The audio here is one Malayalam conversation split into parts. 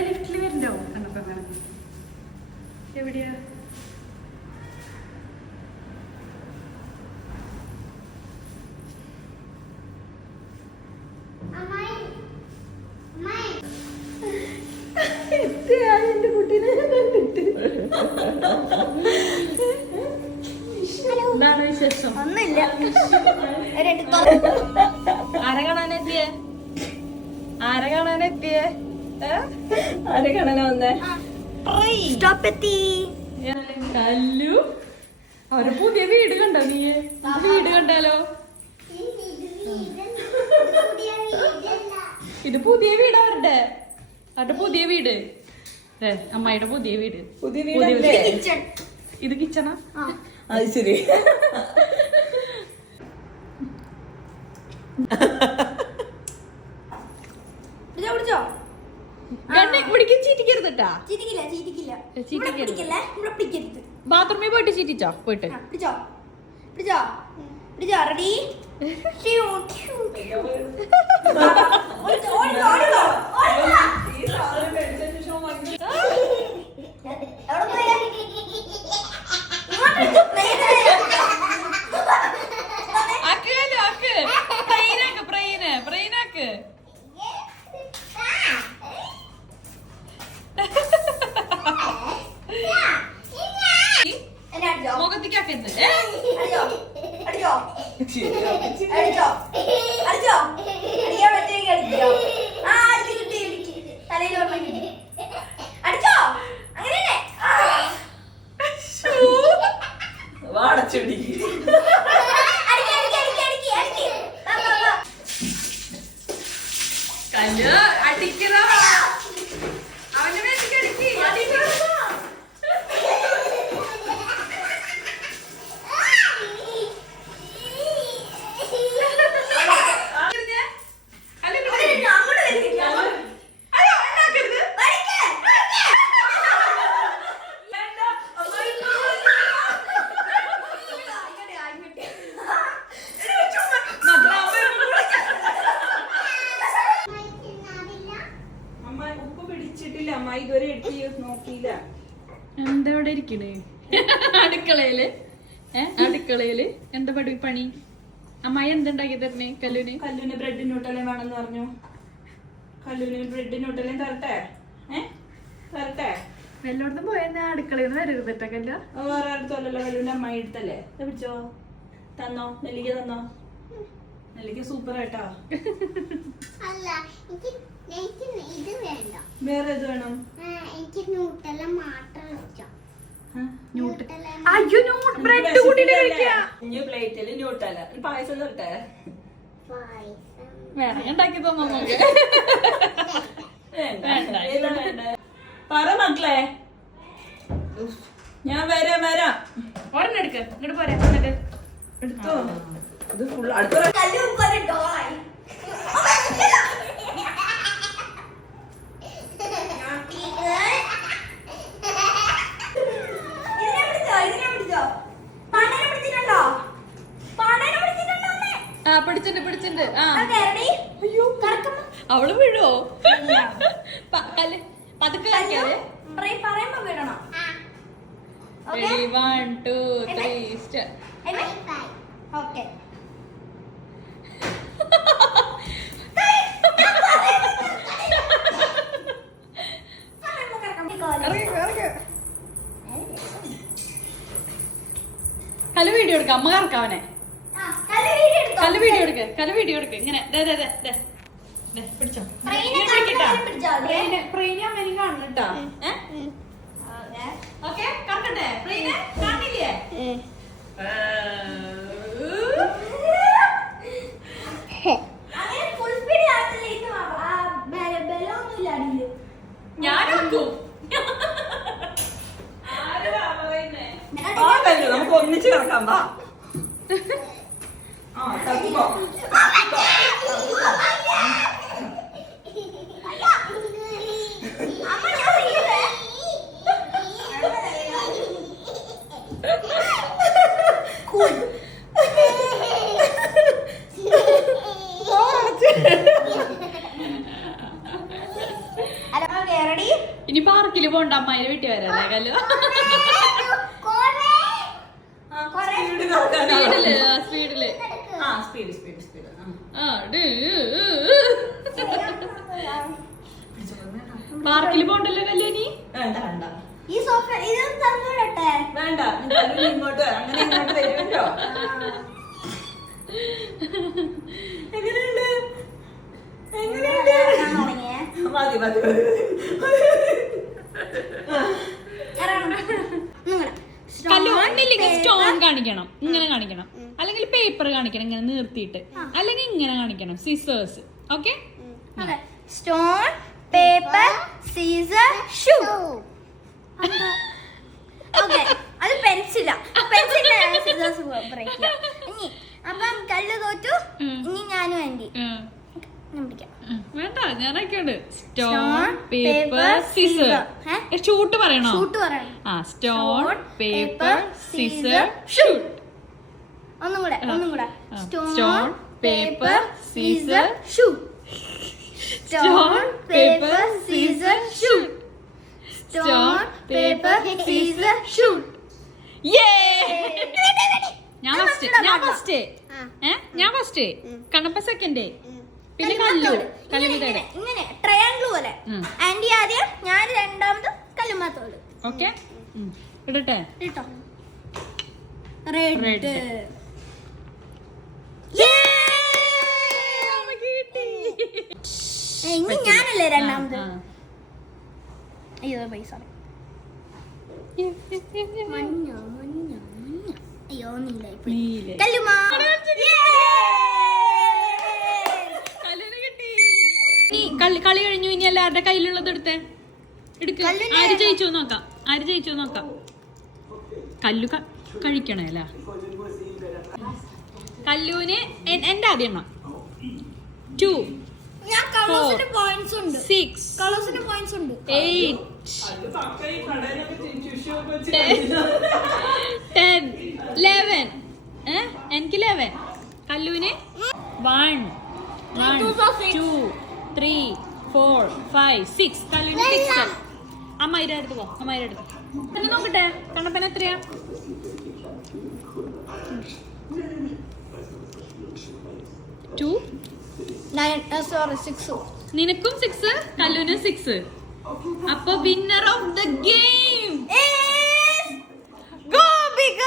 ലിഫ്റ്റിൽ വരുന്നുണ്ടോ? കണ്ടപ്പോ അങ്ങനെ. എവിടെയാ? രണ്ട് ആരെ കാണാനെത്തിയേ? ആരെ കാണാനെത്തിയേ? ഏ? ആരെ കാണാനാ വന്നേ? സ്റ്റോപ്പ് എത്തി. കല്ലു. അവരെ പുതിയ വീട് കണ്ടോ നീ വീട് കണ്ടാലോ? ഇത് പുതിയ വീട് അവരുടെ. അവരുടെ പുതിയ വീട്. അമ്മായിയുടെ പുതിയ വീട്. പുതിയ വീട്. ഇത് കിച്ചണാ അത് ശരി പിടിച്ചോ പിടിച്ചോ കണ്ണ് ഇവിടേക്ക് ചീറ്റിക്കരുതട്ടാ ചീറ്റിക്കില്ല ചീറ്റിക്കില്ല. ചീറ്റിക്കരുത്. ഇവിടെ പിടിക്കരുത്. ബാത്റൂമിൽ പോയിട്ട് ചീറ്റിച്ചോ? പോയിട്ട്. പിടിച്ചോ. പിടിച്ചോ. പിടിച്ചോ റെഡി? ആക്ക് തന്നെ വാടച്ചെടി. കല്ല് അടിക്കറ അവന്റെ മേത്തേക്ക് അടിക്ക് അടിക്കറ അങ്ങോട്ട് വരുന്നില്ല, അങ്ങോട്ട് വരുന്നില്ല, അങ്ങോട്ട്. അയ്യോ, ഉണ്ടാക്കരുത്. വലിക്ക്, വലിക്ക്. ഇങ്ങോട്ട്, ഇങ്ങോട്ട്. ഇത് ചുമ്മാ. അമ്മ ഉപ്പ് പിടിച്ചിട്ടില്ല അമ്മ ഇതുവരെ എടുത്ത് നോക്കിയില്ല ഇരിക്കണേ അടുക്കളയിൽ. അടുക്കളയിൽ. എന്താ പടി പണി അമ്മായി എന്തുണ്ടാക്കി തരണേ കല്ലുന്? ബ്രെഡിന് ബ്രെഡ് വേണം വേണമെന്ന് പറഞ്ഞു. കല്ലുന് ബ്രെഡ് ന്യൂട്ടലേം തരട്ടെ? തരട്ടെ? വല്ലോടത്തും പോയെന്നാ അടുക്കളയിൽ നിന്ന് വരരുത് കല്ല. അത് വേറെ അടുത്തല്ലോ കല്ലുവിന്റെ അമ്മായി എടുത്തല്ലേ? പിടിച്ചോ? തന്നോ? നെല്ലിക്ക തന്നോ? നെല്ലിക്ക സൂപ്പർ ആയിട്ടാ. അല്ല എനിക്ക് എനിക്ക് ഇത് വേണ്ട. വേറെ ഇത് വേണം? ആ, എനിക്ക് നൂട്ടല മാത്രം അയ്യോ ന്യൂട്ട് ബ്രെഡ് കൂട്ടിട്ട് കഴിക്കാ. ഒരു പായസം തരട്ടെ? വേണമെങ്കിൽ ഉണ്ടാക്കി തന്നോ പറ മക്കളെ. ഞാൻ വരാം വരാം. ഒരെണ്ണം എടുക്ക. ഇങ്ങോട്ട് പോരാ എന്നിട്ട് എടുത്തോ? ഇത് ഫുൾ അടുത്ത ആ പിടിച്ചിട്ടുണ്ട് പിടിച്ചിട്ടുണ്ട്. ആ. അവൾ വീഴോ? പതുക്കെ പറയുമ്പോ വീഴണം. കല്ല് വീഡിയോ എടുക്കാം. അമ്മ വീഡിയോ എടുത്തോ. കല്ല് വീഡിയോ എടുക്ക് കല്ല് വീഡിയോ എടുക്ക്. ഇങ്ങനെ ദേ, ദേ, ദേ, ദേ. ദേ, പിടിച്ചോ. ട്രെയിന് ട്രെയിന് അമ്മേനും ഓക്കേ. കറക്കട്ടെ. ട്രെയിന് കാണില്ലേ? നമുക്ക് ഒന്നിച്ച് കിടക്കാം വാ. ആ പാർക്കിൽ? പോണ്ട അമ്മായിരെ വീട്ടിൽ വരല്ലേ കല്ലു? സ്പീഡ് പാർക്കിൽ പോണ്ടല്ലോ കല്യാണി വേണ്ട വേണ്ട. ഈ സോഫ ഇതൊന്നും തന്നോടട്ടെ വേണ്ട ഇങ്ങോട്ട് അങ്ങനെ ഇങ്ങോട്ട് വരുമല്ലോ. എങ്ങനെയുണ്ട്? എങ്ങനെയുണ്ട്? മതി മതി മതി കല്ലു സ്റ്റോൺ കാണിക്കണം. ഇങ്ങനെ കാണിക്കണം. അല്ലെങ്കിൽ പേപ്പർ കാണിക്കണം ഇങ്ങനെ നിർത്തിയിട്ട്. അല്ലെങ്കിൽ ഇങ്ങനെ കാണിക്കണം. Scissors okay stone paper scissor shoot. Okay അത് പെൻസില. പെൻസിലിന്റെ ബ്രേക്ക് ഇനി അപ്പം കല്ല് തോറ്റു. ഇനി ഞാനും പിടിക്കാം. വേണ്ട ഞാനൊക്കെയുണ്ട് സ്റ്റോൺ പേപ്പർ സിസർ? ഷൂട്ട് പറയണോ? ഷൂട്ട് പറയണം. ആ സ്റ്റോൺ പേപ്പർ സിസർ ഷൂട്ട് ഒന്നും കൂടെ. ഒന്നും കൂടെ. Stone paper scissor shoot stone paper, shoot ഞാൻ ഫസ്റ്റ് ഞാൻ ഫസ്റ്റ്. ഏ? ഞാൻ ഫസ്റ്റ്. കണ്ണപ്പ സെക്കൻഡ് പിന്നെ കല്ലു. കല്ലുമുതേടെ ഇങ്ങനെ, ട്രയാങ്കിൾ പോലെ. ആൻഡി ആന്റി ആദ്യം ഞാൻ രണ്ടാമത് കല്ലുമാത്തോട് ഓക്കെ ഇടട്ടെ. ഇട്ടോ. റെഡ് ഇനി ഞാനല്ലേ രണ്ടാമത്. അയ്യോ പൈസ. മഞ്ഞ മഞ്ഞ അയ്യോ കല്ലിന് കളി കഴിഞ്ഞു ഇനി എല്ലാവരുടെ കയ്യിലുള്ളത് എടുത്തേ. എടുക്ക്. ആര് ജയിച്ചു നോക്കാം. ആര് ജയിച്ചു നോക്കാം. കല്ലു കഴിക്കണേ അല്ല? കല്ലുവിന് എൻ- എന്റെ ആദ്യം എണ്ണം. Two six eight ten eleven എനിക്ക് eleven കല്ലുവിന്? One one. Two three four five six കല്ലുവിന് six അമ്മയുടെ അടുത്ത് പോ. അമ്മയുടെ അടുത്ത് പിന്നെ നോക്കട്ടെ. കണ്ണപ്പൻ എത്രയാ? ടു സോറി സിക്സ് നിനക്കും സിക്സ് കല്ലുവിനും സിക്സ് അപ്പൊ winner of the game Gopika.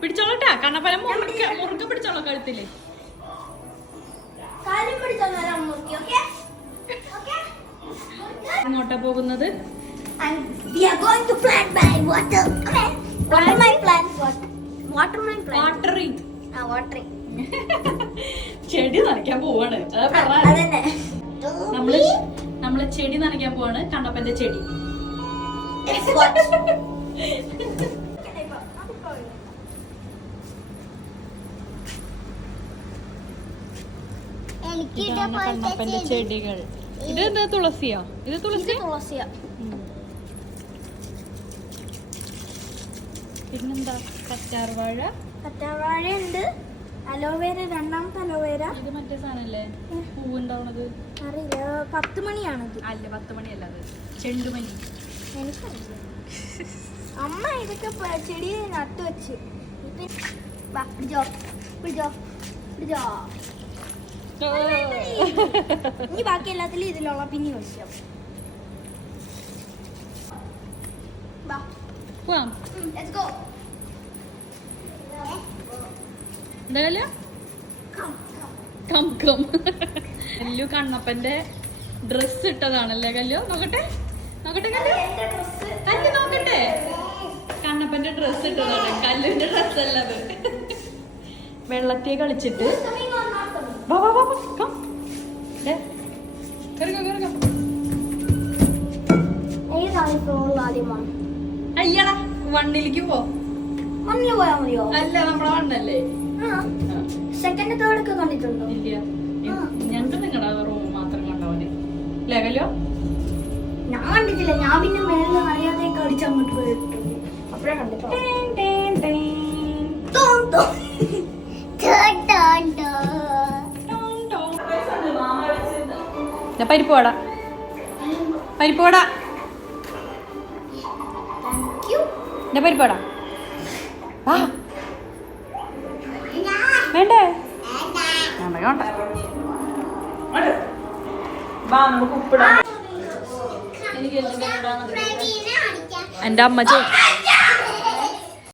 പിടിച്ചോളട്ടെ കണ്ണപ്പല മുറുക്ക മുറുക്ക പിടിച്ചോളാം കഴുത്തിൽ. അങ്ങോട്ടാ എങ്ങോട്ടാ പോകുന്നത്. And we are going to plant by water. Okay. Watermelon plant. What? Watermelon plant. Watering Ah, watering. ചെടി നനയ്ക്കാൻ പോവാണ്. അതന്നെ. നമ്മൾ നമ്മൾ ചെടി നനയ്ക്കാൻ പോവാണ് കണ്ണപ്പന്റെ ചെടി what? കണ്ണപ്പന്റെ ചെടികൾ ഇത് എന്താ തുളസിയോ ഇത് ഇത് തുളസി തുളസിയ. പിന്നെന്താ കറ്റാർവാഴ? ഉണ്ട്. അലോവേര രണ്ടാമത്തെ അലോവേര. ഇത് മറ്റേ സാധനല്ലേ? പൂവുണ്ടാവണത്? അറിയില്ല. പത്ത് മണിയാണത് അല്ല പത്ത് മണിയല്ല അത്. ചെണ്ടുമണി എനിക്കറിയില്ല. അമ്മ ഇതൊക്കെ ചെടി നട്ടു വെച്ച്. വാ, പിടിച്ചോ പിടിച്ചോ പിടിച്ചോ. ഇനി ബാക്കി എല്ലാത്തിലും ഇതിലുള്ള പിന്നെ വെച്ചോ. വാ. എന്താ കം കം കല്ലു കണ്ണപ്പന്റെ ഡ്രസ് ഇട്ടതാണല്ലേ കല്ലു നോക്കട്ടെ. നോക്കട്ടെ കല്ലു നോക്കട്ടെ. കണ്ണപ്പന്റെ ഡ്രസ് ഇട്ടതാണ്. കല്ലുവിന്റെ ഡ്രസ് അല്ലത് വെള്ളത്തെ കളിച്ചിട്ട്. വാ വാ വാ കം അയ്യടാ. വണ്ണിലേക്ക് പോ. മണ്ണിൽ പോയാ മതിയോ? അല്ല നമ്മളെ വണ്ണല്ലേ? സെക്കൻഡ് തേർഡ് ഒക്കെ കണ്ടിട്ടുണ്ടോ? ഇല്ല. ഞണ്ട് നിങ്ങളുടെ റൂം മാത്രം കണ്ടവനെ ലെവലോ ഞാൻ കണ്ടിട്ടില്ല. ഞാൻ പിന്നെ മേലെ അറിയാതെ കടിച്ച് അങ്ങോട്ട് പോയിട്ടുണ്ട്. അപ്പഴേ കണ്ടിട്ടോ ടേൻ, ടേൻ, you. ദേ പരിപ്പ് വാ. വേണ്ടേ? അടിക്കാൻ എന്റെ അമ്മ ചോ